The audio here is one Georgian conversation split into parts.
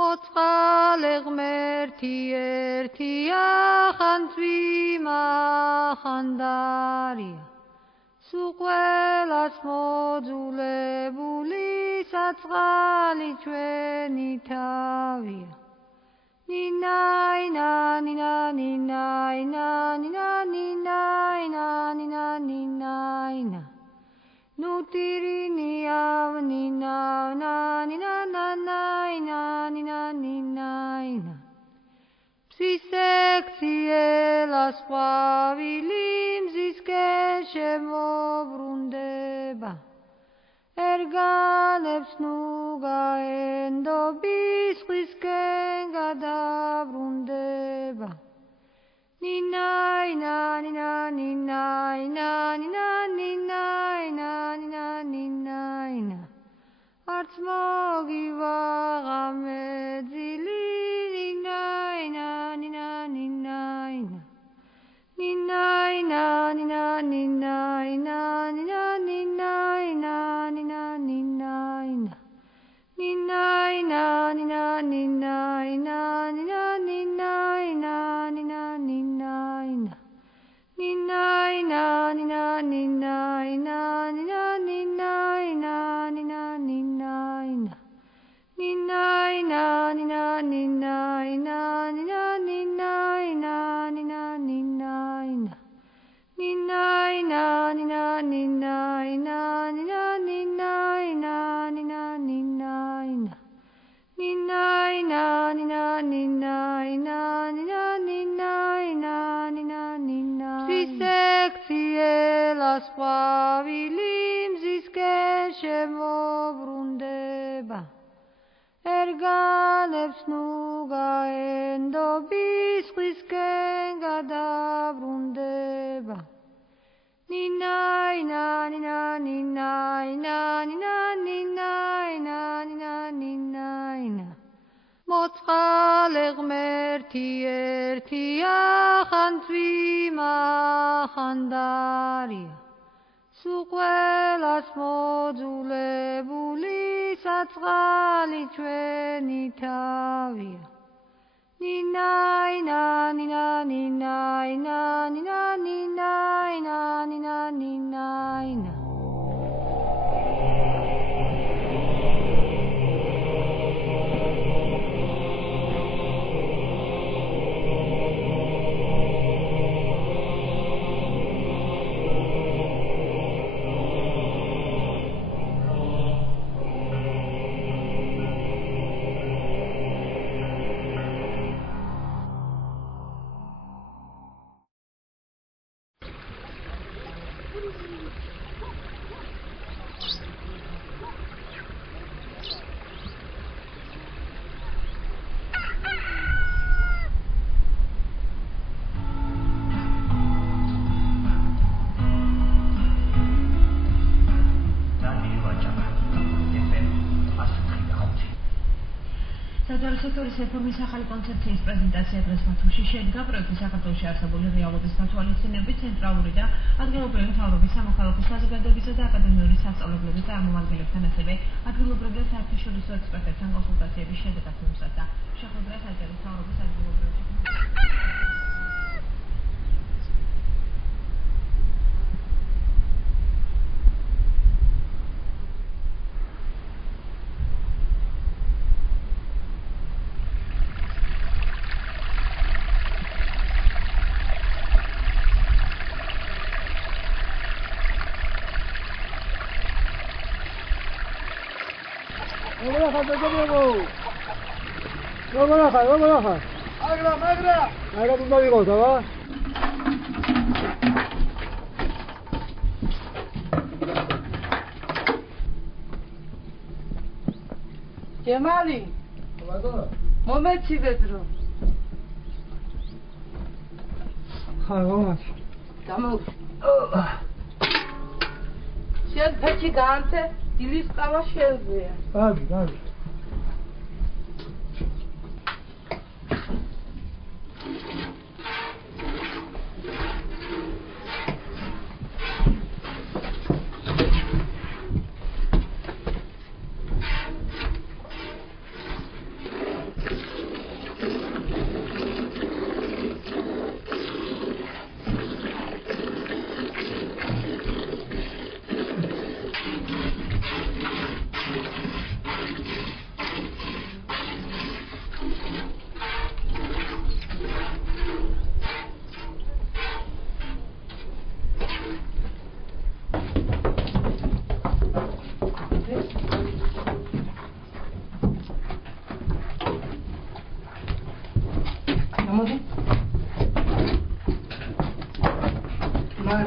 მოწყალე ღმერთი ერთია ხან წვიმა ხან დარია სულ ყველას მოძულებული საწყალი ჩვენი თავია ნინაინა ნინაინა ნინაინა ნუტირინი ავნინა ნინაინა ფსისექციელას ყვავილი მზისკენ შემობრუნდება ერგანებს ნუ გაენდობის სხვისკენ გადაბრუნდება ნინაინა არც მოგივაღა მეძილი ფსისექციელას ყვავილი მზისკენ შემობრუნდება ერგანებს ნუ გაენდობის სხვისკენ გადაბრუნდება ნინაინა მოწყალე ღმერთი ერთია ხან წვიმა ხან დარია სულ ყველას მოძულებული საწყალი ჩვენი თავია ნინაინა სექტორის რეფორმის ახალი კონცეფციის პრეზენტაცია დღეს ბათუმში შედგა პროექტი საქართველოში არსებული რეალობის გათვალისწინებით ცენტრალური და ადგილობრივი მთავრობის სამოქალაქო საზოგადოებისა და აკადემიური სასწავლებლების წარმომადგენლებთან ასევე ადგილობრივ და საერთაშორისო ექსპერტებთან კონსულტაციების შედეგად მომზადდა შეხვედრა საჯარო მთავრობის ადგილობრივი Cemali, moment vedro. Hayvanlar. Tamam. Sen peki gante, dilis kava şelve. Abi.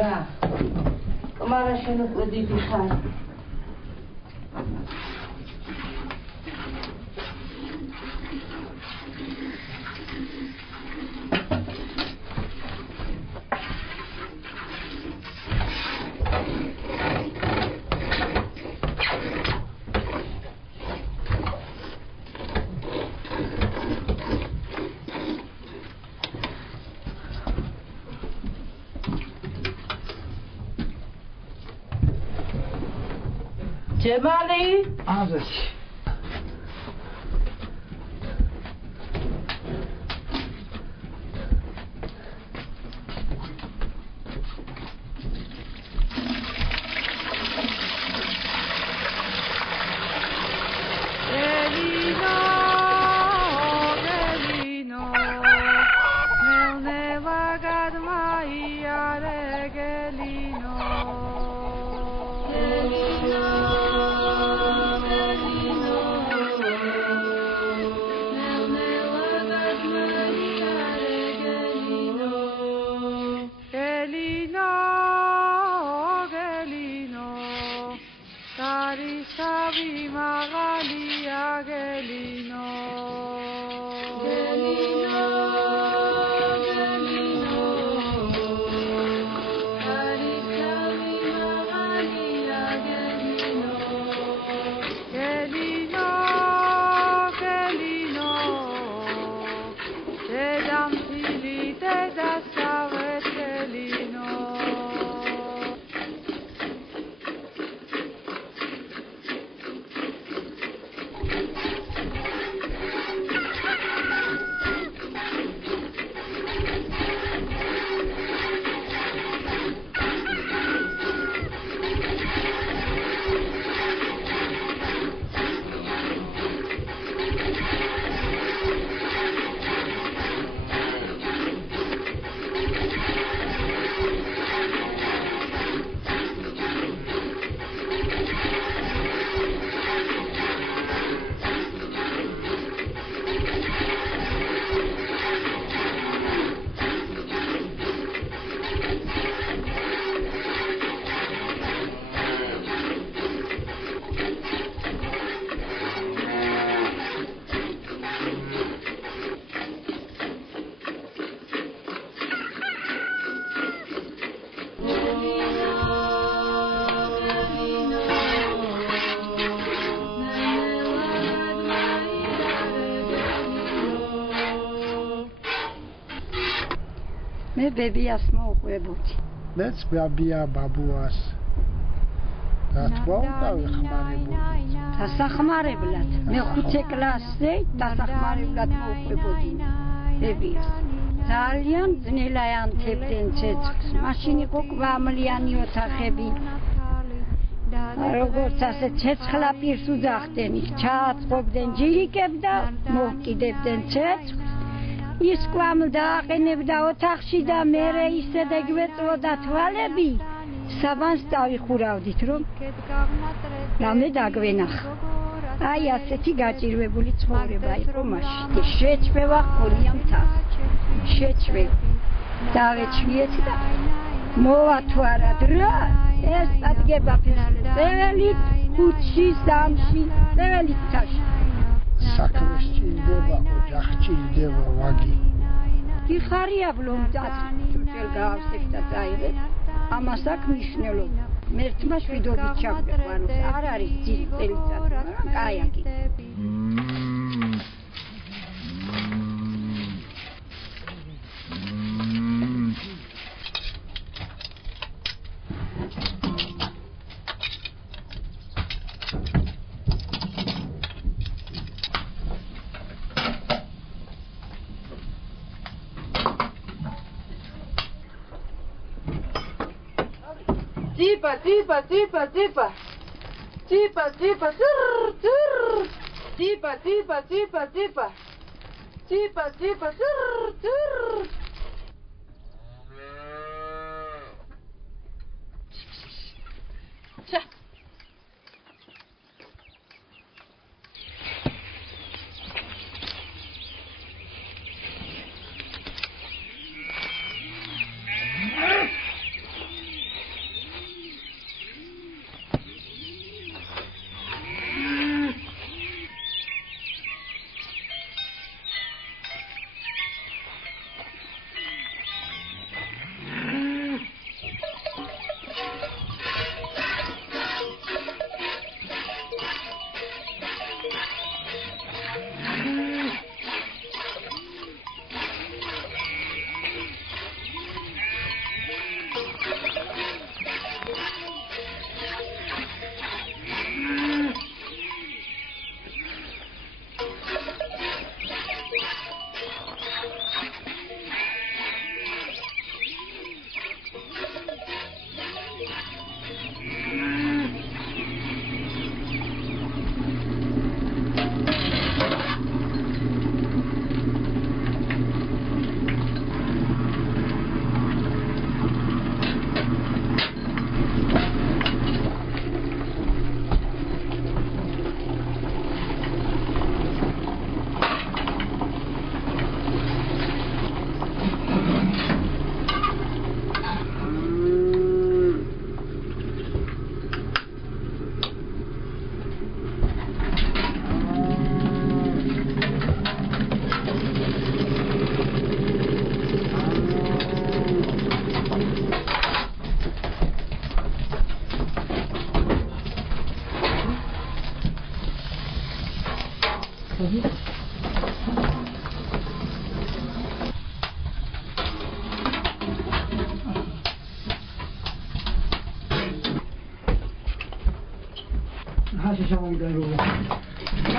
რა. კმარა შენ უკვე დიდი ხარ. Cemali. Ağzış. მე ბებიას მოუყვებოდი. მეც ბებია ბაბუას. დათვალავი ხმარებოდი. დასახმარებლად. მე 5 კლასზე დასახმარებლად მოუყვებოდი ბებიას. ძალიან ძნელა ანთებდნენ ცეცხლს. მაშინ იყო კვამლიანი ოთახები. როგორც ასე ცეცხლა პირს უძახდნენ, ჩააწყობდნენ ჯირიკებს და მოჰკიდებდნენ ცეცხლს. ის კვამლ დააყენებდა ოთახში და მერე ისე დაგვეწვოდა თვალები, საბანს დავიხურავდით, რომ რამე დაგვენახა. აი ასეთი გაჭირვებული ცხოვრება იყო მაშინ. შეჭმევა ჰქონია მთას. შეჭმევა. დავეჩვიეთ და მოვა თუ არა დრო, ეს ადგება პირველი ხუთში, სამში, პირველი თაში. საქმე სჭირდება, ოჯახი სჭირდება, ვაგი. გიხარია ბლომ წაწელ გავსეთ და წაიღეთ. ამას აქვს მნიშვნელობა. მერთმა შვიდობით ჩაგვეყვა, ანუ არ არის ძის წელიწადი, მაგრამ კაიაკი. Типа, типа, типа. Типа, типа, тыр, тыр. Типа, типа, типа, типа. Типа, типа, тыр, тыр. Ша.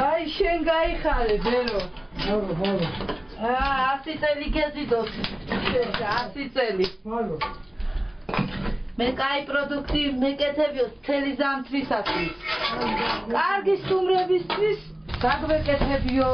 აი შენ გაიხარე ბერო. აა 100 წელი გეზიდოს. 100 წელი. მე კაი პროდუქტი მეკეთებიო მთელი ზამთრისათვის. კარგი სტუმრებისთვის გაგვეკეთებიო.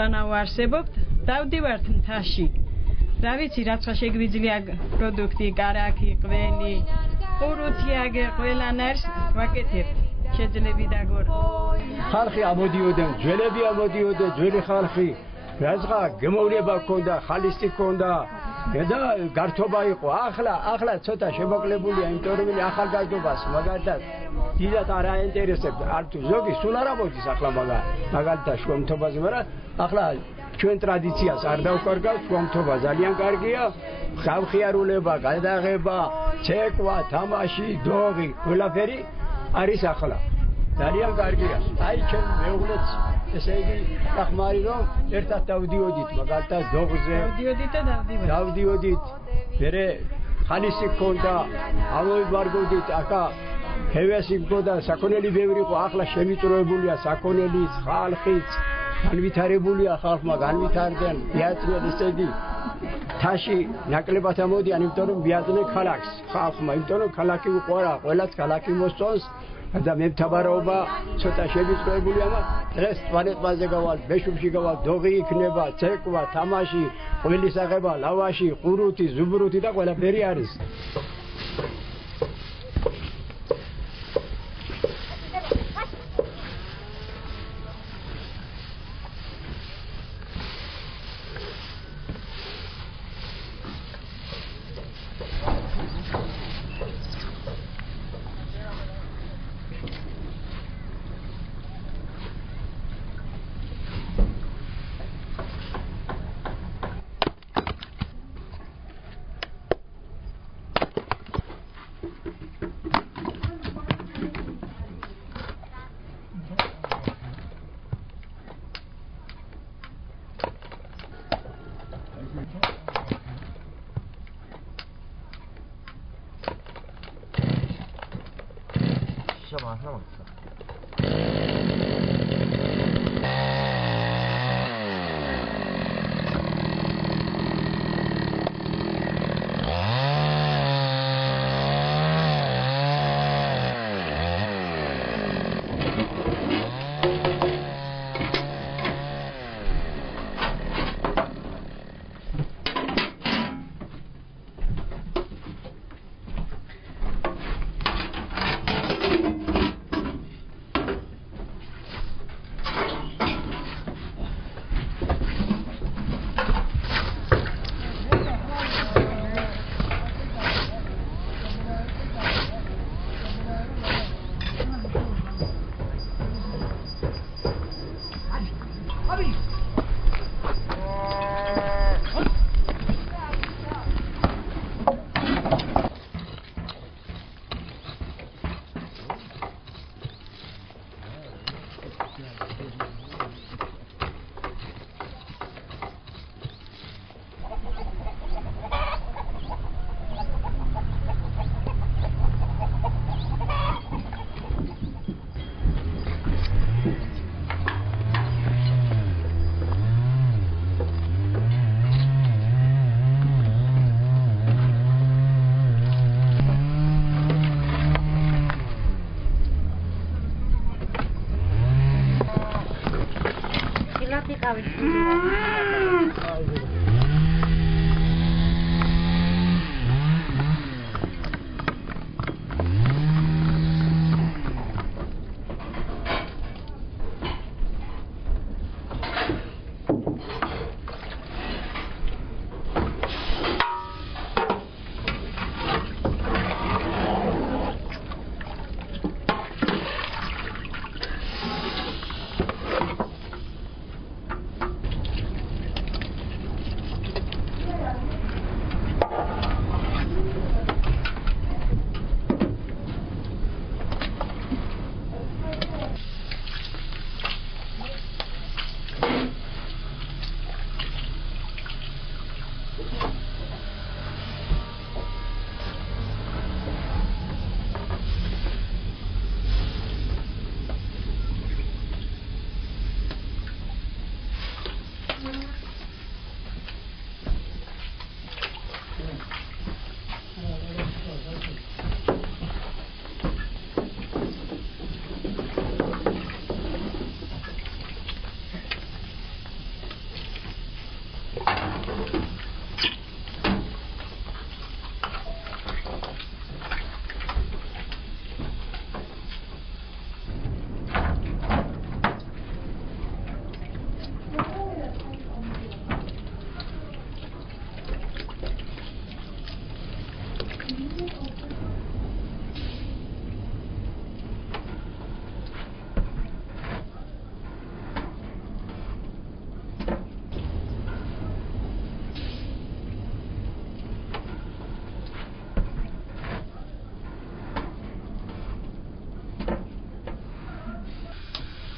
სანამ ვარსებობთ, დავდივართ მთაში. რა ვიცი რაცა შეგვიძლია პროდუქტი, კარაქი, ყველი, ყურუთი აგე ყველანაირს ვაკეთებ. შეძლები დაგორ. ხალხი ამოდიოდნენ, ძველები ამოდიოდნენ, ძველი ხალხი. რაღაცა გემოვნება ჰქონდა, ხალისი ჰქონდა. და გართობა იყო. ახლა ცოტა შემოკლებულია, იმიტომ რომ ახალგაზრდობას მაგალითად დიდად არ აინტერესებს. არ თუ ზოგი სულ არ ამოდის ახლა მაგალითად შუამთობაზე, მაგრამ ახლა ჩვენ ტრადიციას არ დავკარგავთ, შუამთობა ძალიან კარგია. ხალხიარულება, გადაღება, ცეკვა, თამაში, დოღი, ყველაფერი არის ახლა. ძალიან კარგია. აი ჩვენ მეუღლეც ესე იგი ახმარი რომ ერთად დავდიოდით მაგალითად დოღზე. დავდიოდით. მერე ხალისი გქონდა, ამოვიბარგოდით ახლა ჰევესი გქონდა, საქონელი ბევრი იყო, ახლა შემიწროებულია საქონელიც, ხალხიც, განვითარებულია ხალხმა, განვითარდნენ, მიაწვენ ესე იგი თაში ნაკლებად ამოდიან, იმიტომ რომ მიაწვენ ქალაქს, ხალხმა, იმიტომ რომ ქალაქი უყვარა, ყველაც ქალაქი მოსწონს. და მე მთავარობა ცოტა შემიწროებულია, მაგრამ დღეს ტუალეტბაზე გავალ, ბეშუბში გავალ, დოღი იქნება, ცეკვა, თამაში, ყველის აღება, ლავაში, ყურუთი, ზუბრუთი და ყველაფერი არის.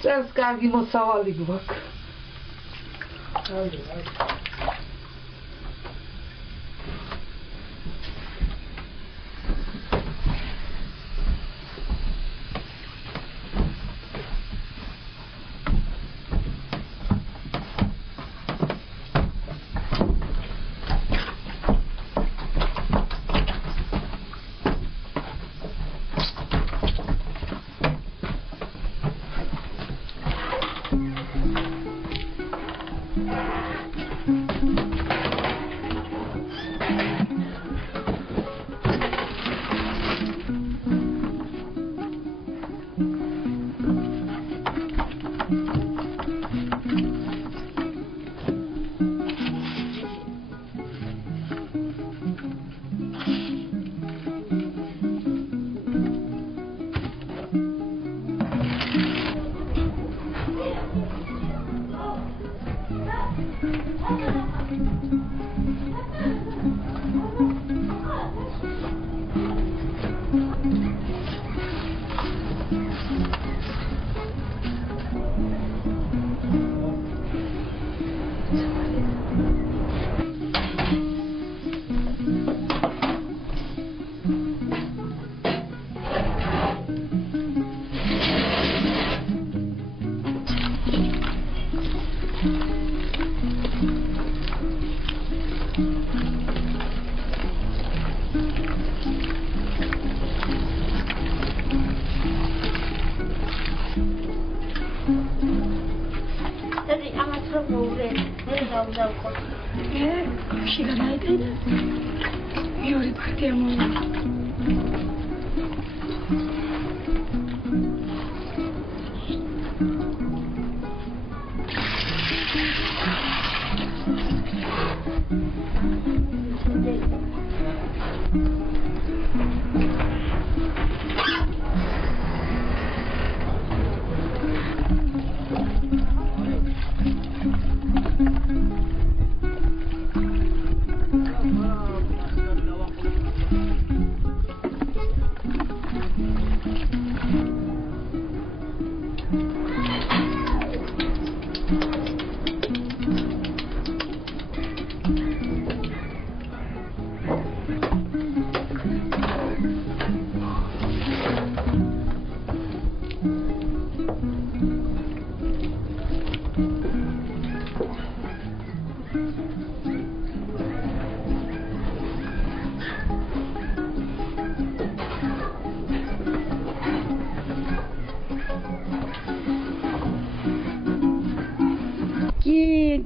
წელს კარგი მოსავალი გვაქვს.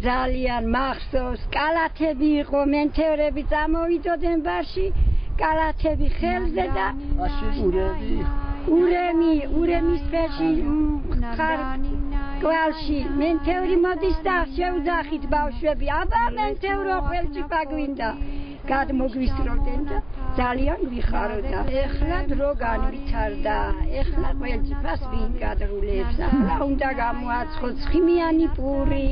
ძალიან მახსოვს, კალათები იყო, მენთევრები წამოვიდოდნენ ბარში, კალათები ხელზე და ურემის ფერში კვალში მენთევრი მოდის და შევძახით ბავშვები, აბა მენთევრო ხელში პაგვინდა. გადმოგვისროდნენ და ძალიან ვიხაროდა. ეხლა დრო განვითარდა, ეხლა ყველწიფას ვინ გადრულებს, ახლა უნდა გამოაცხო ცხიმიანი პური,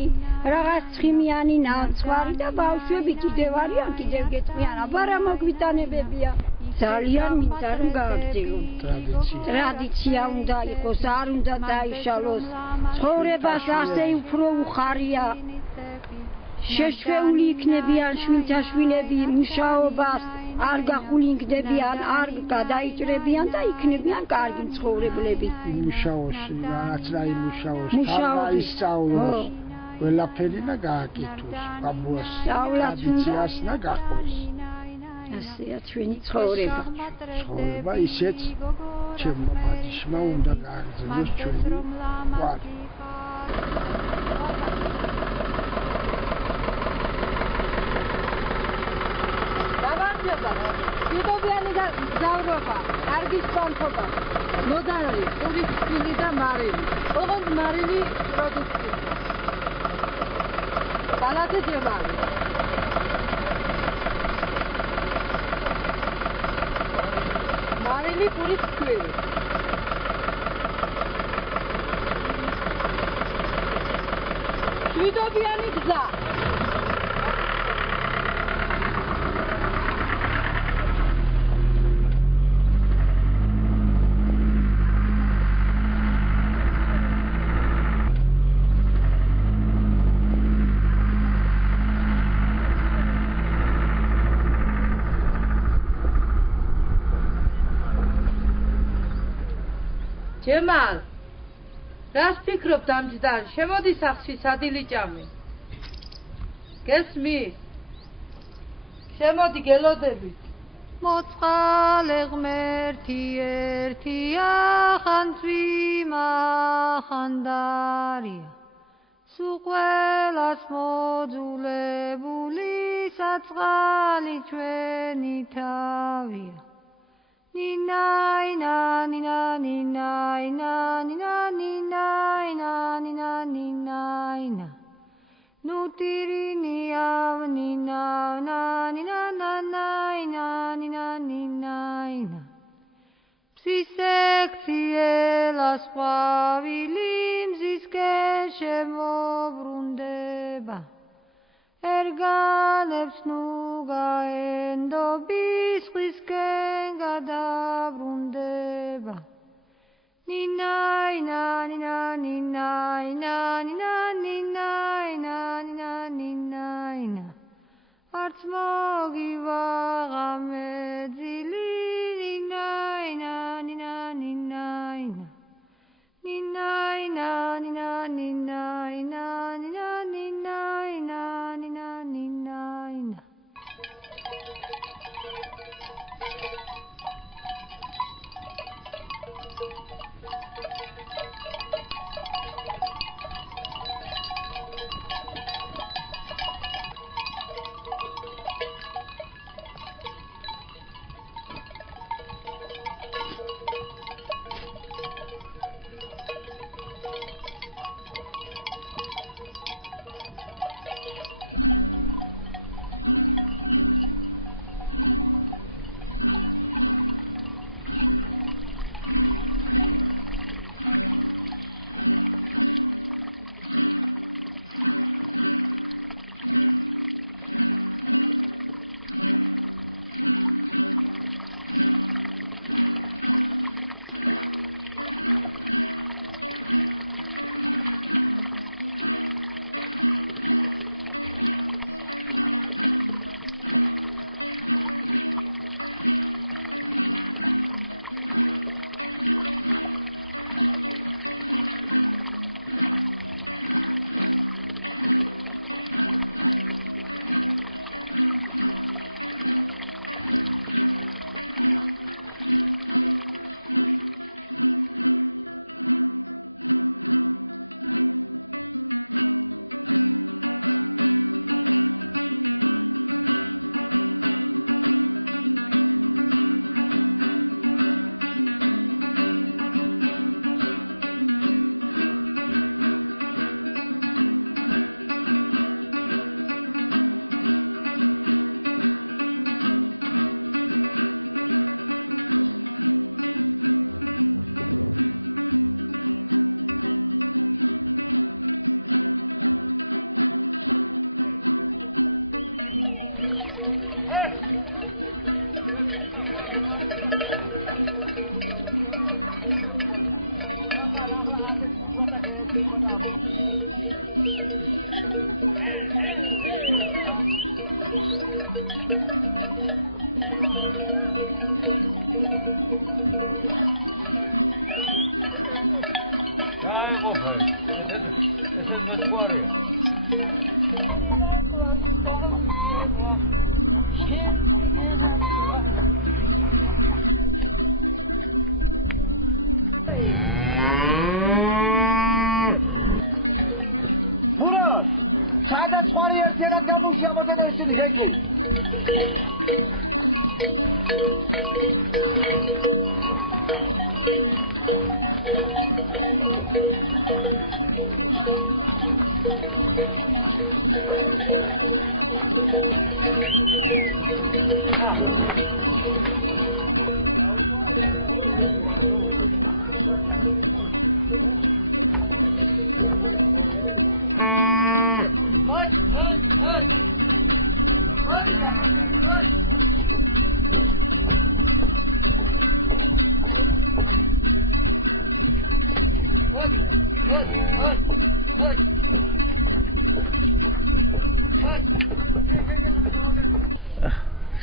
რაღაც ცხიმიანი ნამცხვარი და ბავშვები კიდევ არიან, კიდევ გეტყვიან, აბა რა მოგვიტანებებია. ძალიან მინდა რომ გააგრძელონ. ტრადიცია უნდა იყოს, არ უნდა დაიშალოს. ცხოვრებას ასე უფრო უხარია. შეშვეული იქნებიან შვილთაშვილები, მუშაობას არ გახულინგდებიან, არ გადაიჭრებიან და იქნებიან კარგი მცხოვრებლები. მუშაოსი, რაც რა იმუშაოს, ისწავლოს, ყველაფერი და გააკეთოს, ბაბუას ტრადიციას და გაყოს. ასეა ჩვენი ცხოვრება. ცხოვრება ისეც ჩემმა ბაძიშმა უნდა გააგრძელოს ჩვენი კვალი. დიდობიანი და გზავრობა, კარგი სპონსორობა, მოდარი, პურის ფილი და მარილი. ოღონდ მარილი პროდუქტია. კალათი ჯემალი. მარილი პურის ფილი. დიდობიანი გზა. ჯემალ რას ფიქრობ დამჯდარ შემოდი სახში სადილიჭამე გესმი შემოდი გელოდებით მოწყალე ღმერთი ერთია ხანძვიმა ხანდარია სულ ყველას მოძულებული საწყალი ჩვენი თავია ნინაინა ნინაინა ნინაინა ნუ ტირინი ავნინა ნინაინა ფსისექციელას ყვავილი მზისკენ შემობრუნდება ერგანებს ნუ გაენდობის სხვისკენ გადაბრუნდება ნინაინა ნინაინა არც მოგივაღა მეძილი ნინაინა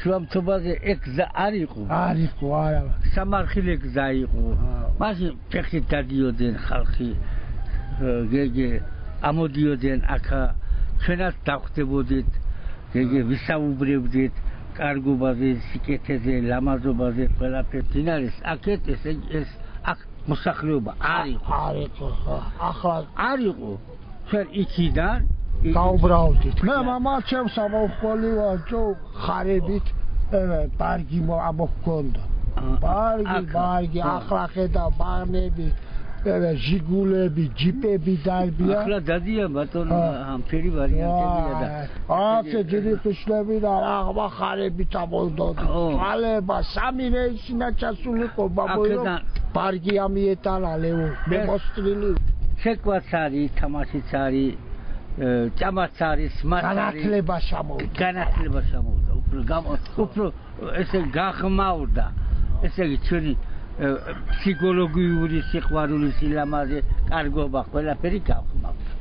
შუამთობაზე ეგ გზა არ იყო? არ იყო, არა. სამარხილე გზა იყო. მაშინ ფეხით დადიოდნენ ხალხი გეგე ამოდიოდნენ აქა ჩვენაც დავხვდებოდით გეგე ვისაუბრებდით კარგობაზე სიკეთეზე ლამაზობაზე ყველაფერს დინარის აქეთ ეს აქ მოსახლეობა არ იყო არ იყო ჩვენ იქიდან გაუბრალდით მე მამა ჩემს ამოხოლი ვარჯო ხარებით ბარგი ამოხონდა ბარგი ახლა ხედა ბაღნები ჟიგულები ჯიპები დარბია ახლა დადია ბატონო ამ ფერი ვარიანტებია და ასე დიდი ხუშლები და აღმა ხარებით ამოდოდა ხალება სამი რეისინა ჩასულიყო ბაბოო ბარგი ამიეტანა ლევო მე მოსტრილი შეკვაც არის თამაშიც არის ჭამაც არის მას არის განათლება შემოვიდა უფრო ესე გახმაურდა ესე იგი ჩვენი ფსიქოლოგიური სიყვარული სილამაზე კარგობა ყველაფერი გავხმავდა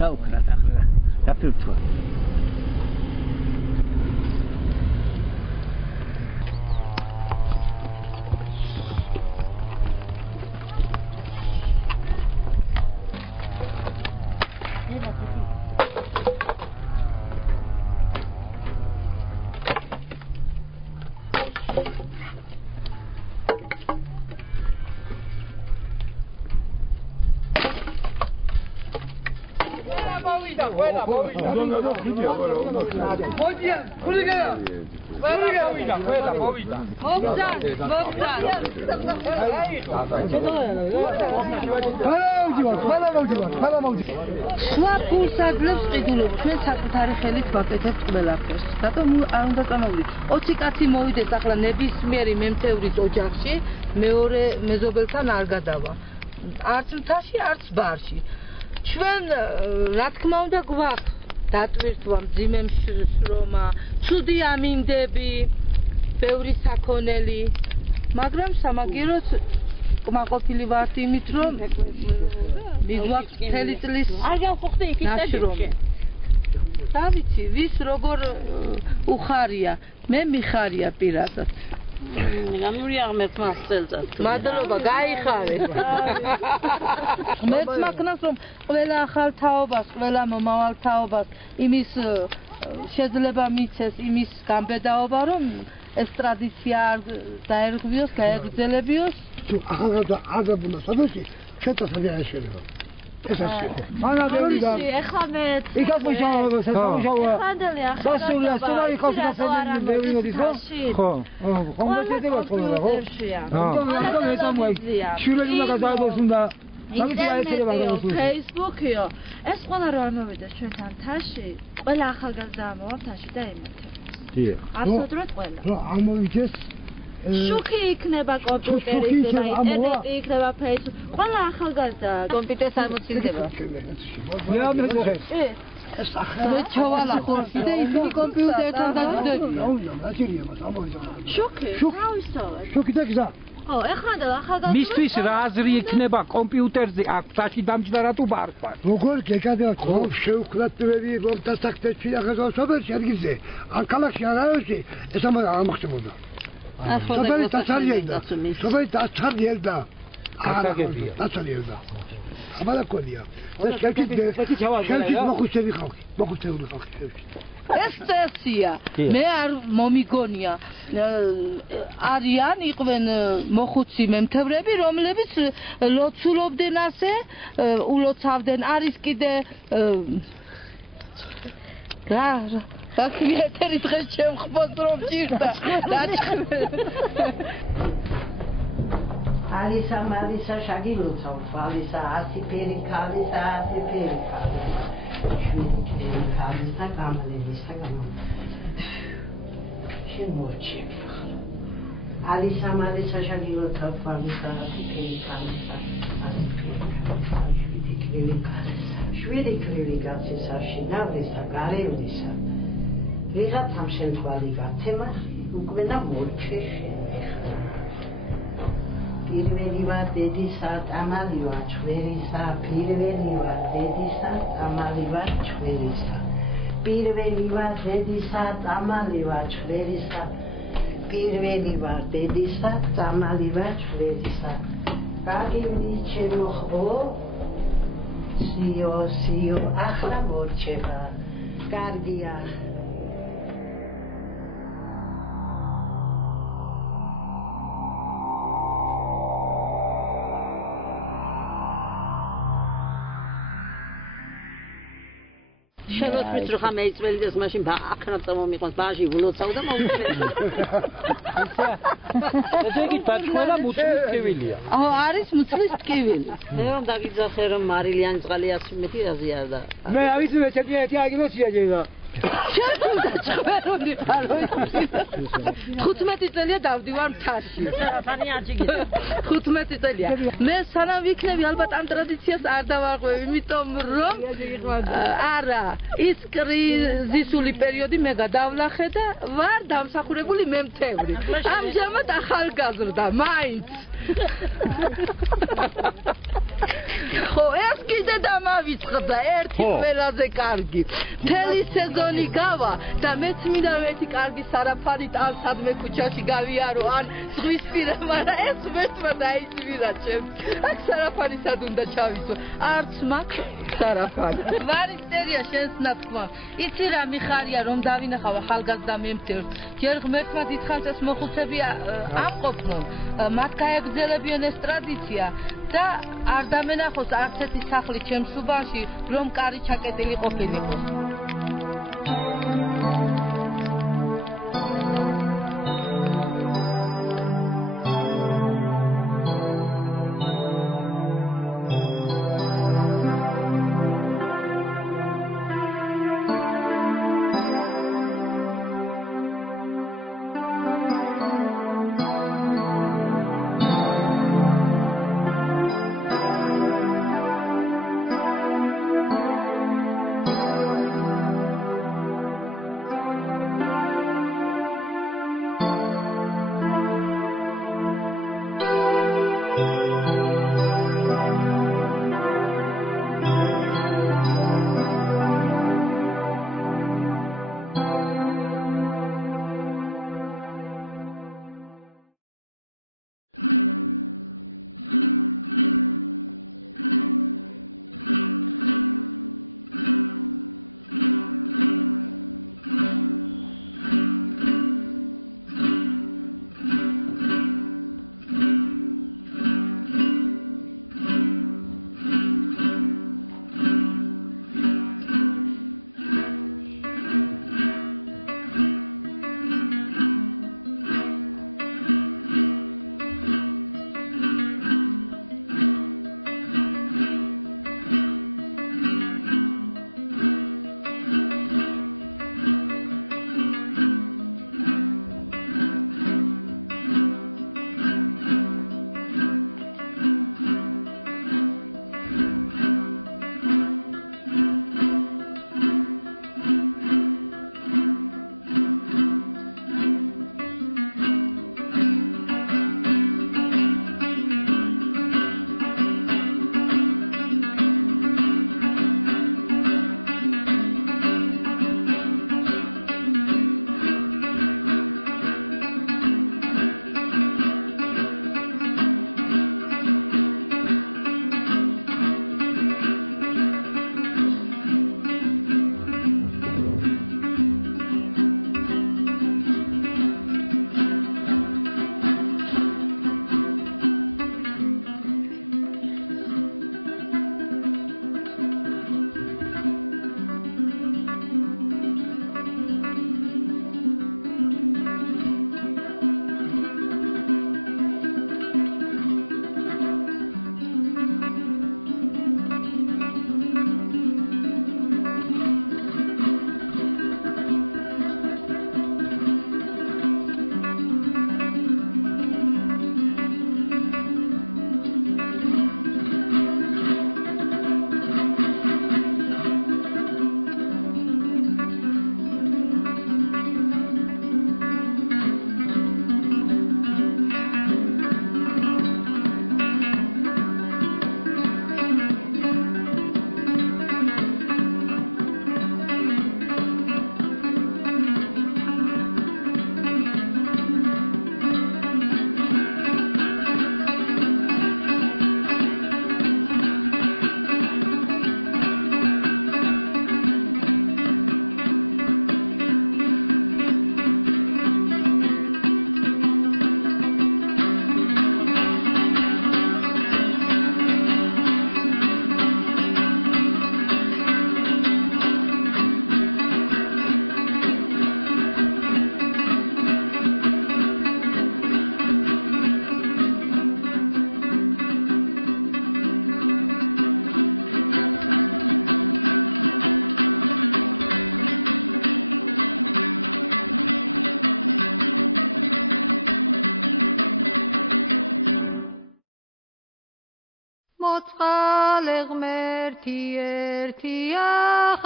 დაუქნათ ახლა დაფირთვა სხვა ფულსადლებს ყიდულობ ჩვენ საკუთარი ხელით ვაკეთებთ ყველაფერს რატომ არ უნდა წამოვიდეთ 20 კაცი მოვიდეს ახლა ნებისმიერი მემთევრის ოჯახში მეორე მეზობელთან არ გადავა არც მთაში არც ბარში ჩვენ რა თქმა უნდა გვაქვს დატვირთვა მძიმე შრომა ცუდი ამინდები ბევრი საქონელი მაგრამ სამაგიეროდ კმაყოფილი ვართ იმით რომ მიგვაქვს მთელი წლის არ გავხდი იქით ნაშრომი რა ვიცი ვის როგორ უხარია მე მიხარია პირადად გამურია მეთმას წელწად მადლობა გაიხარე მეც მაგნას რომ ყველა ახალ თაობას ყველა მომავალ თაობას იმის შეიძლება მიცეს იმის გამბედაობა რომ ეს ტრადიცია არ დაერღვიოს გაეგრძელებიოს თუ ახალგაზრდა აღებულა სადაში შეწასები არ შეიძლება ეს ასე მანა ბევრია ეხლა მე იქაც მუშაობა სამუშაოა ხანდელი ახლა დასურია სწორი ხოსგასები ბევრი მოდის ხო ხო მოწედება ხოლმე ხო ხო ესამოი შულები უნდა გადაადოს უნდა Facebook-იო ეს ყველა რო არ მოვიდეს ჩვენთან თაში ყველა ახალგაზრდა მოვა თაში და ემართება absolutურად ყველა რა არ მოვიდეს შუქი იქნება კომპიუტერი იქნება ინტერნეტი იქნება Facebook ყველა ახალგაზრდა კომპიუტერს არ მოცილდება ეს ახლა ჩავალა ხორცი და ისინი კომპიუტერთან დაძვდებიან შუქი თავისთავად შუქი და გზა ო ეხლა და ახალგაზრდა მისთვის რა აზრი იქნება კომპიუტერზე აქ თაში დამჯდა თუ ბარხარ როგორ გეკადა ხო შევქლატები რომ დასახტებში ახალგაზრდებს ადგილზე ან ქალაქში არ არის ეს არ მოხდებოდა სოფელი დაცარიელდა აბალაკონია ეს კეთილი მოხუცები ხალხი ეს წესია მე არ მომიგონია არიან იყვენ მოხუცი მემთევრები რომლებიც ლოცულობდნენ ასე ულოცავდნენ არის კიდე რა ეთერი დღეს შემხბოს რომ ჭირდა ალისა მარისა შაგილოცავ ალისა ასიფერი ქალისა ასიფერი ქალისა გამლებისა შემოჩი ალისა მარისა შაგილოცავ ალისა ასიფერი ქალისა შვიდი კრივი კაცისა შინავრისა გარევლისა ვიღაცამ შემთხვალი გაცემა უკვე და მორჩე პირველი ვარ დედისა წამალი ვარ ჩვერისა პირველი ვარ დედისა წამალი ვარ ჩვერისა პირველი ვარ დედისა წამალი ვარ ჩვერისა პირველი ვარ დედისა, წამალი ვარ ჩვენისა. გაგივლის ჩემო ხო? სიო, ახლა მორჩება. კარგია. შევეცვით რომ მეიწველდეს მაშინ აქნაბ წამომიყვანს ბაჟი ვლოცავ და მოვუწევ. ესე ბაჭკველა მუცლის ტკივილია. აჰო არის მუცლის ტკივილი. მე რომ დაგიძახე რომ მარილიანი წყალიას მეტი აზიარდა. მე ავიცი მე ჩაკიეთი აგინოსია ჯეღა. შევთუნდა ჭვერონი ხარო 15 წელია დავდივარ მთაში. საფანი აჭიგე. 15 წელია. მე სანამ ვიქნები ალბათ ამ ტრადიციას არ დავარღვევ, იმიტომ რომ არა, ის კრიზისული პერიოდი მე გადავლახე და ვარ დამსახურებული მემთევრი. ამჟამად ახალგაზრდა, მაინც. ხო, ეს კიდე დამავიწყდა, ერთი ყველაზე კარგი. მთელი სეზონი გავა და მეც მინდა ერთი კარგი სარაფარით ან სადმე ქუჩაში გავიარო, ან ზღვისპირა, მაგრამ ეს მეთმა დაიწვირა ჩემს. აქ სარაფარისად უნდა ჩავიცვა. არც მაქვს სარაფარი. ვარისტერია შენს ნათქმა. იცი რა მიხარია რომ დავინახავ ახალგაზრდა მემთევს. ჯერ ღმერთმა დიდხანს მოხუცები ამყოფნონ. მათ გაეგრძელებიან ეს ტრადიცია და არ დამენახოს არც ერთი სახლი ჩემს უბანში, რომ კარი ჩაკეტილი ყოფილიყო.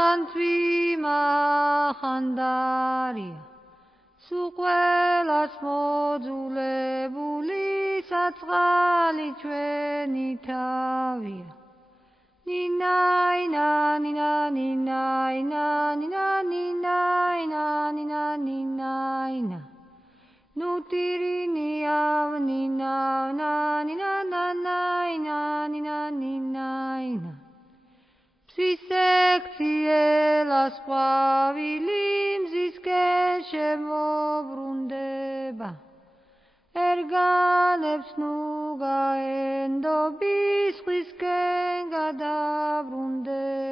ანცვიმა ხანდარია სულ ყველას მოძულებული საწყალი ჩვენი თავია ნინაინა ნინა ნინაინა ნინა ნინაინა ნინა ნინაინა ნუტირინია ნინა ნინა ნინაინა ნინა ნინაინა სისექციელას ყვავილი მზისკენ შემობრუნდება ერგანებს ნუ გაენდობი სხვისკენ გადაბრუნდება